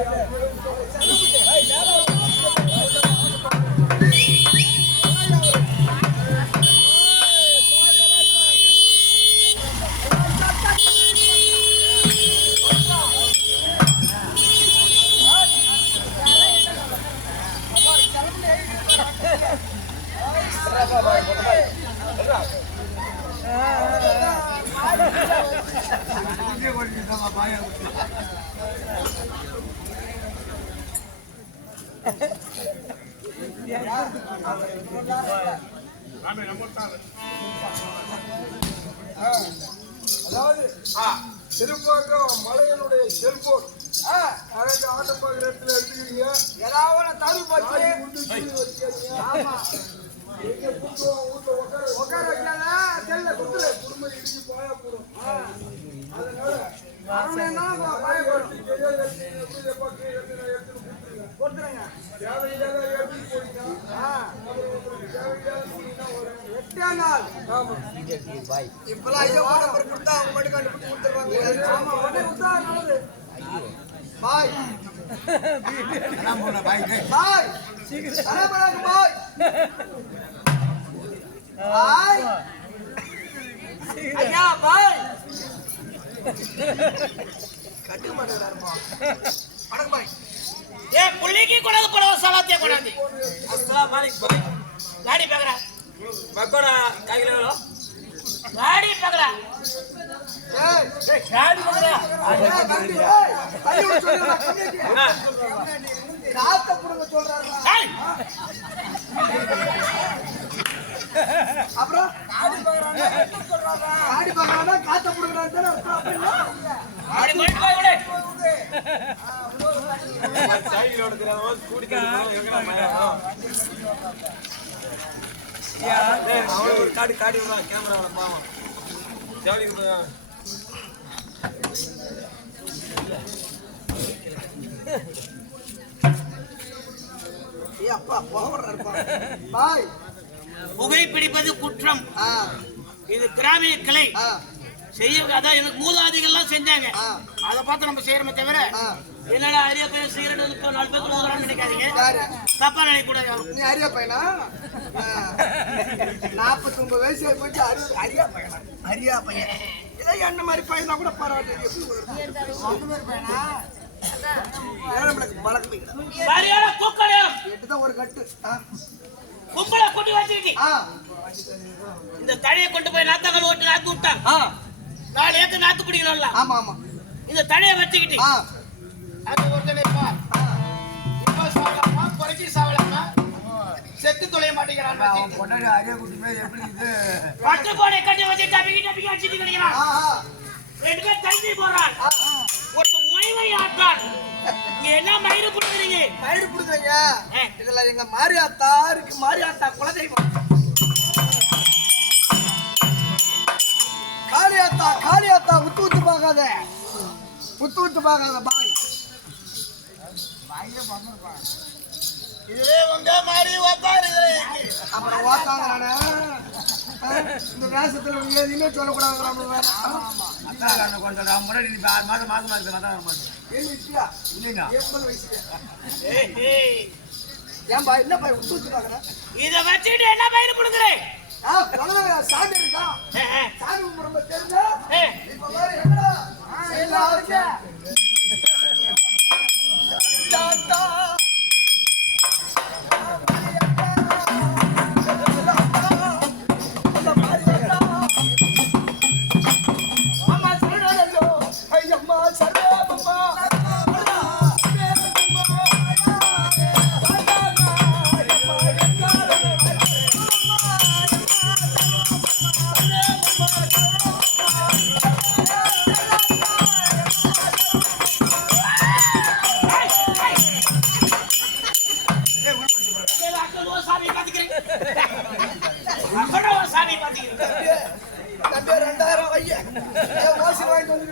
Vai, vai, vai. அதாவது திருப்பாக்கம் மலையனுடைய cellphone. அழகு ஆட்டம் பார்க்குற இடத்துல எடுத்துக்கிறீங்க. ஏதாவது கூட்டுவோம் வீட்டுல உட்கார வைக்காத செல்ல குடுத்துரு குடும்பம் இடிச்சு பாயா போடும் அதனால அருண் என்ன கொடுத்துருங்க. கொடுத்துருங்க தேவையில்லாத எடுத்துட்டு போனீங்கன்னா ஆ, அப்புறம் உங்களுக்கு தேவையில்லாத துணினா வரும் எட்டாம் நாள். ஆமா. இப்பெல்லாம் ஐயோ போன் நம்பர் கொடுத்தா அவங்க மட்டும் கண்டுபிடிச்சு கொடுத்துருவாங்க. ஆமா உடனே கொடுத்தா நல்லது. பாய். பாய். தலைமுறைக்கு பாய். பாய். ஐயா பாய். கட்டுக்க மாட்டேங்கிறாருமா வணக்கம் பாய். ఏ పుల్లికి కొనదు కొడవ సలాతే కొనండి అస్సలాం అలైకుం గాడి పగరా బక్కడ కాగిలలో గాడి పగరా గాడి పగరా అయ్యో చూడరా రాత పుడుగ చూడరా அப்புறம் காடி பகரானா காடி பகரானா காத்த புடுறான்னு அர்த்தம் அப்படின்னா காடி காடி விடுவான் கேமரா பாவம் ஜவுளி கொடுங்க புகைப்பிடிப்பது குற்றம் இது கிராமிய கலை செய்ய அதான் எனக்கு மூதாதிகள்லாம் செஞ்சாங்க ஆ. அதை பார்த்து நம்ம செய்யறோமே தவிர. என்னடா அரிய பையன் சிகரெட் வந்து நாலு பேர் கொடுக்குறான்னு நினைக்காதீங்க யாரு? தப்பா நினைக்கக்கூடாது யாரும் நீ அரியா பையனா. 49 வயசு போச்சு, அறுபது அரியா பையனா? அரியா பையன். இதே என்ன மாதிரி பையனா கூட பரவாயில்ல. எப்படி கூக்கடையும் எட்டுதான் ஒரு கட்டு ஆ. கும்பலை கூட்டி வச்சிருக்கீ ஆ. இந்த தழையை கொண்டு போய் நாத்தங்கள் ஓட்டு நாத்து விட்டான் ஆ. நாலு ஏக்கர் நாத்து குடிக்கணும்ல? ஆமா ஆமா. இந்த தழையை வச்சுக்கிட்டு. அது ஒருத்தனை பார். இப்ப சாவலாமா, குறைச்சி சாவலாமா? செத்து தொலைய மாட்டேங்கிறான் பட்டு போனை கட்டி வச்சு டபிக்கி டபிக்கி அடிச்சிட்டு கிடைக்கிறான். ஆ, ஆ. ரெண்டு பேர் தள்ளி போறான். ஒருத்தன் ஓய்வை ஆட்டான். நீ என்ன மயிறு கொடுக்குறீங்க மயிறு கொடுக்குறீங்க. இதுல எங்க மாரியாத்தா இருக்கு. மாரியாத்தா குலதெய்வம். காளியாத்தா காளியாத்தா உத்து உத்து பார்க்காத உத்து உத்து பார்க்காத பாய் இதுவே உங்க மாதிரி அப்புறம் ஓத்தாங்க நானு ஆ, இந்த வேஷத்துல நீ எதுவுமே சொல்லக்கூடாது வேற. ஏழு வயசுலயா? எண்பது வயசுலயா? ஏன் பாய் என்ன பாய் உத்து உத்து பார்க்கற? இத வச்சுக்கிட்டு என்ன மயிறு கொடுக்குறேன் சாமி இருக்கா? சாமி கும்பிடுறது தெரிஞ்சா? இப்ப பாரு என்னடா? எல்லாருமே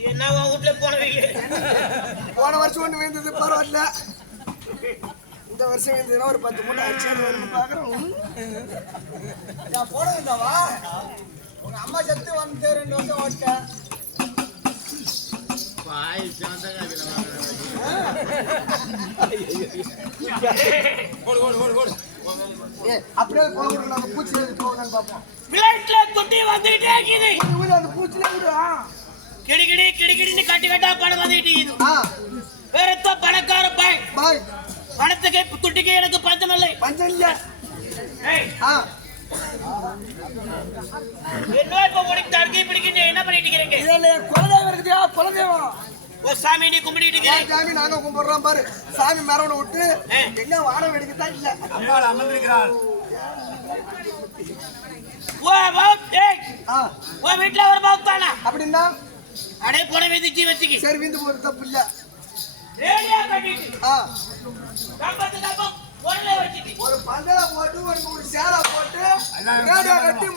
கட்டி கட்டி குட்டி வந்துட்டு வந்துட்டு உன் வீட்டுல போனவங்க? போன வருஷம் ஒண்ணு விழுந்தது பரவாயில்ல. இந்த வருஷம் விழுந்ததுன்னா ஒரு பத்து மூணு வரும்னு பாக்குறோம். நான் போட வேண்டாவா உங்க அம்மா செத்து வந்து ரெண்டு வருஷம் ஓட்டேன் ஓடு ஓடு ஓடு ஓடு ஏ அப்படியே போக நம்ம பூச்சி போகணும்னு பார்ப்போம். பிளேட்ல துட்டி வந்துகிட்டே இருக்குது. அந்த பூச்சிலே கிடிகிடி கிடிகிடின்னு கட்டி கட்டா பணம் வந்துகிட்டு இருக்குது. ஆ. பெருத்த பணக்கார பாய். பாய். பணத்துக்கு துட்டிக்கு எனக்கு பஞ்சம் இல்லை. பஞ்சம் இல்ல. ஏய், ஆ. என்ன இப்ப உனக்கு தடுக்கி பிடிக்கிட்டு என்ன பண்ணிட்டு இருக்கிறீங்க? இதுல குலதெய்வம் இருக்குதியா? குலதெய்வம். ஓ சாமி நீ கும்பிட்டு இருக்கிறீங்க. சாமி நாங்க கும்பிடுறோம் பாரு. சாமி மரவனை விட்டு. எங்க வானம் வெடிக்கத்தான் இல்ல. அம்மாள் அமர்ந்திருக்கிறாள். ஓ பௌத், ஏய், ஆ. ஓ வீட்டுல ஒரு பௌத்தானா அப்படின்னா அடே போன விதிச்சு வச்சுக்கி சரி வீந்து போறது தப்பு இல்ல. ரேடியா கட்டிட்டு ஆ. பொருளை வச்சுட்டு. ஒரு பந்தல போட்டு ஒரு மூணு சேரா போட்டு எல்லாம் ரேடியோ கட்டி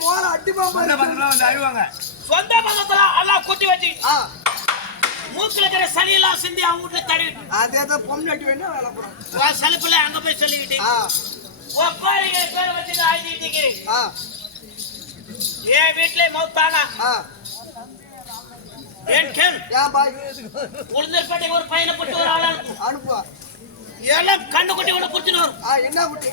வந்த பாரு. பசங்களாம் வந்து அழுவாங்க. சொந்த பந்தத்துல எல்லாம் கூட்டி வச்சு. ஆ. மூக்குல இருக்கிற சளியெல்லாம் சிந்தி அவங்க வீட்டுல தடவிட்டு. அதே தான் பொம்னாட்டி வேணா வேலை போறோம் செலுப்புல அங்க போய் சொல்லிக்கிட்டு. பேரை வச்சுட்டு ஆழ்த்திட்டு இருக்கிறேன் ஆ. என் வீட்டுல மௌத்தானா? ஏன் கேள் உளுந்தர்பேட்டை ஒரு பையனை போட்டு ஒரு ஆளா அனுப்புவா. எல்லாம் கண்ணு குட்டி உள்ள புடிச்சுன்னு வரும். ஆ என்ன குட்டி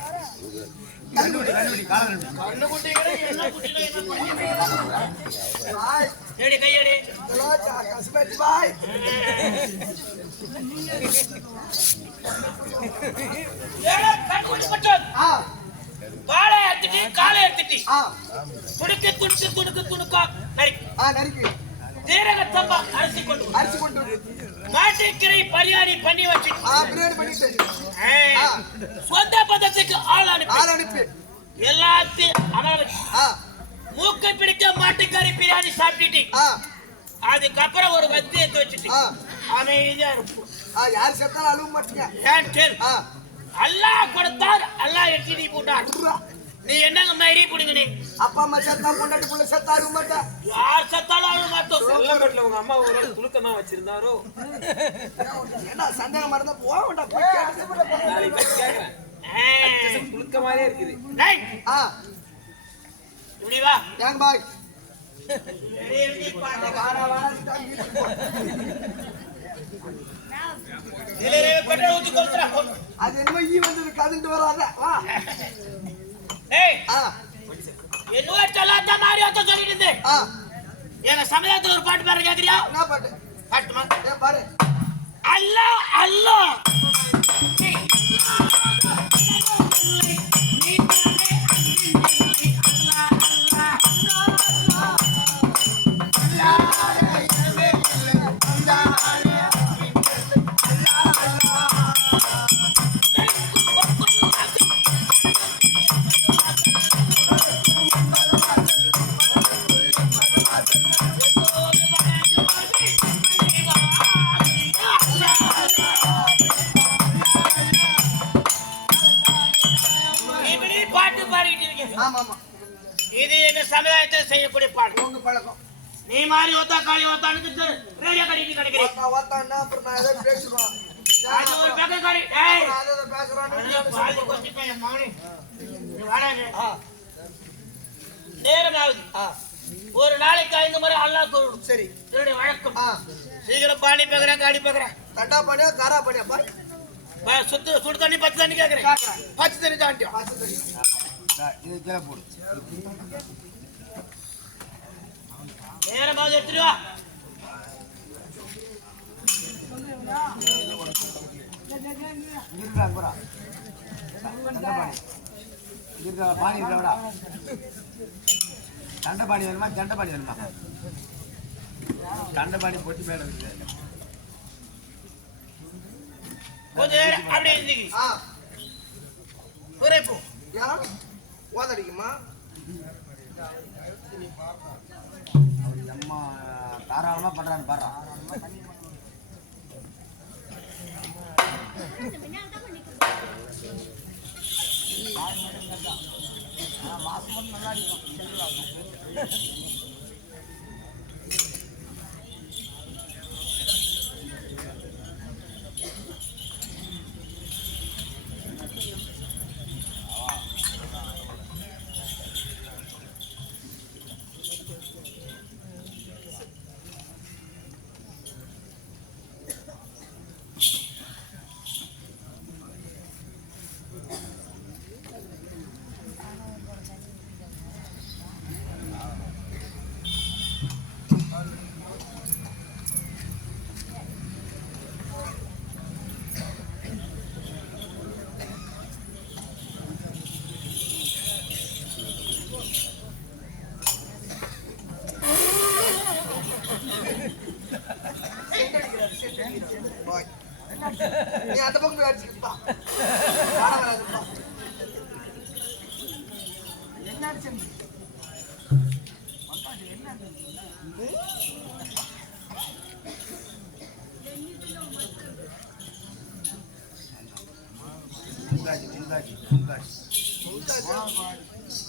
காலை எடுத்துட்டு காலை எடுத்துட்டு. ஆ. துடுக்கு துடுக்கு துடுக்கு துடுக்கா நரி தப்பா அரிசி கொண்டு. அரிசி கொண்டு. மாட்டுக்கரை பரியாணி பண்ணி வச்சு. பிரியாணி பண்ணிட்டு சொந்த பதத்துக்கு ஆள் அனுப்பி. ஆள் அனுப்பி. எல்லாத்தையும் மூக்கை பிடிக்க மாட்டுக்கறி பிரியாணி சாப்பிட்டுட்டு அதுக்கப்புறம் ஒரு வத்தி எடுத்து வச்சுட்டு ஆ. அமைதியா இருக்கும் ஆ யார் செத்தாலும் அழுவ மாட்டீங்க. ஏன் கேள்? ஆ. அல்லாஹ் கொடுத்தார் அல்லாஹ் எடுத்து நீ போட்டார். நீ என்னங்க நீ? அப்பா அம்மா செத்தா பொண்டாட்டி புள்ள செத்தா அழுவ மாட்டா யார் சத்தாலும் மாட்டோம் செல்லப்பட்டில் உங்க அம்மா ஒரு துளுக்கம் வச்சிருந்தாரோ? என்ன சந்தேகம் மறந்தா போக வேண்டாம் ஏய், துளுக்க மாதிரியே இருக்குது. இப்படி வா. ஏங்க பாய். அது என்னமோ ஈ வந்தது கதுண்டு வராத. வா. என்னவோ சொல்லாத மாதிரி ஒருத்தன் சொல்லிட்டு இருந்தேன். எங்க சமுதாயத்துல ஒரு பாட்டு பாரு கேக்குறியா? என்ன பாட்டு? பாட்டுமா? பாரு அல்லாஹ் அல்லாஹ் இது எங்க சமுதாயத்தை செய்யக்கூடிய பாட்டு உங்க பழக்கம். நீ மாதிரி ஒத்தா காளி ஒத்தானுக்கு ரேடியோ கட்டிட்டு கிடைக்கிறேன் அப்புறம் நான் ஏதோ அது ஒரு பாதி பையன் மகனே. நீ வாடாங்க நாளைக்கு ஐந்து முறை அல்லாஹ் கூறும். சரி. என்னுடைய வழக்கம். சீக்கிரம் பாணி பேக்குறேன் காடி பேக்குறேன் தண்டா பண்ணியா காரா பண்ணியா பாய் சுத்து சுடு தண்ணி பச்சை தண்ணி கேக்குறேன். பச்சை தண்ணி தாண்டியும். பார்த்து தெரியும் இது கீழே போடு நேரமாவது எடுத்துட்டு வா தண்டபாணி இருக்கிற பாணி இருக்கிறவடா தண்டபாணி வேணுமா தண்டபாணி வேணுமா தண்டபாணி பொட்டி மேல இருக்குது கொஞ்ச நேரம் அப்படியே இருந்துக்கு ஆ. குறைப்பு ஏன் ஓதடிக்குமா அம்மா தாராளமாக பண்ணுறான்னு பாடுறான் மாசம் நல்லா அடிக்கும்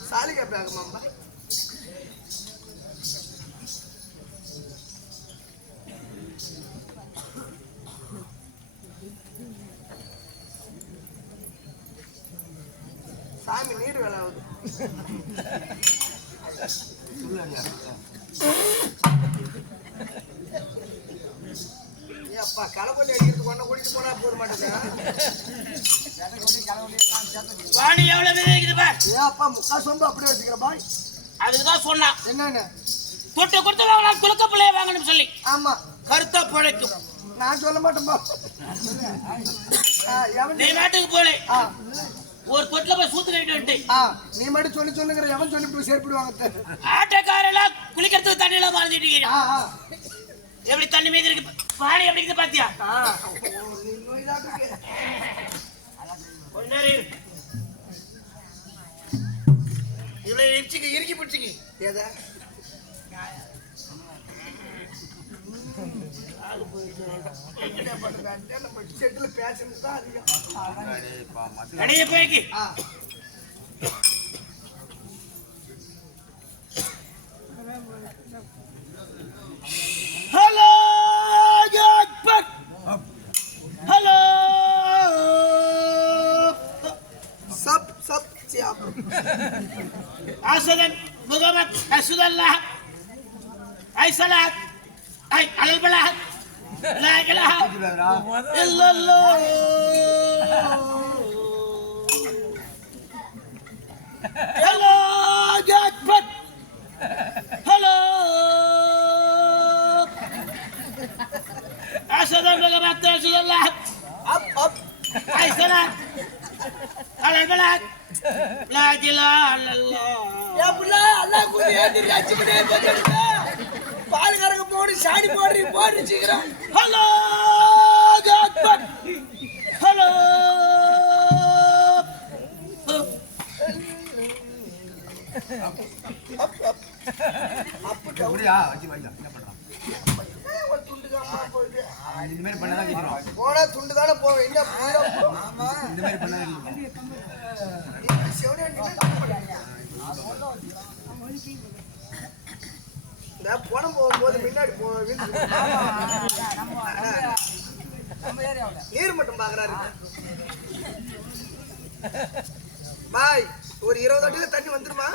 சாலிகா பேகமாம்பா சாமி நீர் வேலை ஆகுது அப்பா களை கொஞ்சம் அடிக்கிறது கொண்ட குடிச்சு போனா போட மாட்டேங்க வாணி எவ்வளவு விதை இருக்குது பார்? ஏன் அப்பா முக்கா சொம்பு அப்படியே வச்சுக்கிற பாய். அதுக்கு தான் சொன்னான். என்னன்னு? தொட்டு கொடுத்து வாங்கலாம் துளுக்க பிள்ளைய வாங்கணும் சொல்லி. ஆமா. கருத்தா பிழைக்கும். நான் சொல்ல மாட்டேன்பா நீ நாட்டுக்கு போலே. ஒரு தொட்டில போய் சூத்து கட்டிட்டு வந்துட்டு. ஆ, நீ மட்டும் சொல்லி சொல்லுங்கிற. எவன் சொல்லி சேர்ப்பிடுவாங்க? ஆட்டக்காரெல்லாம் குளிக்கிறதுக்கு தண்ணி எல்லாம் மறந்துட்டு எப்படி தண்ணி மீது இருக்கு பாணி எப்படி இருக்குது பாத்தியா. இவ்வளவு இடிச்சுக்கு இறுக்கி பிடிச்சிக்கு. செட்டுல பேசுறது தான் அதிகம். ஏந்திரி, அச்சு மணி ஆகி போச்சு எனக்கு. பால் கறக்க போடு சாணி போடுறீ போடு சீக்கிரம். Hello Akbar hello. இந்த மாதிரி பண்ணதான் இந்த மாதிரி பண்ணதான் நீர் மட்டும் பாக்குறாரு பாய் ஒரு இருபது அடியில தண்ணி வந்துருமா?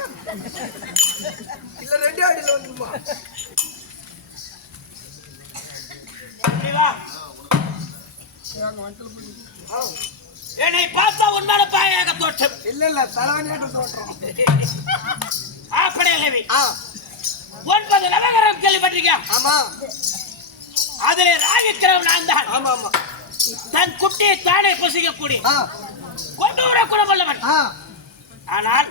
இல்ல ரெண்டே அடியில வந்துருமா. என்னை பார்த்தா உன்னால பாயாக தோற்றம் இல்ல இல்ல தலைவனியாட்டம் தோற்றம் அப்படியே ஒன்பது நவகரம் கேள்விப்பட்டிருக்கியா? ஆமா. அதிலே ராகிக்கிறவன் நான் தான் ஆமா ஆமா. தன் குட்டியை தானே பொசிக்கக்கூடிய கொண்டு வர குணமல்லவன் ஆனால்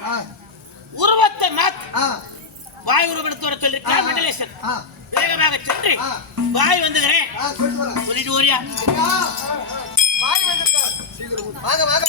உருவத்தை மாத்தி வாய் உருவத்தோட சொல்லிருக்கார் மெண்டலேசன் வேகமாக சென்று. வாய் வந்துகிறேன். சொல்லிட்டு ஓரியா பாய். வந்திருக்கார். வாங்க. வாங்க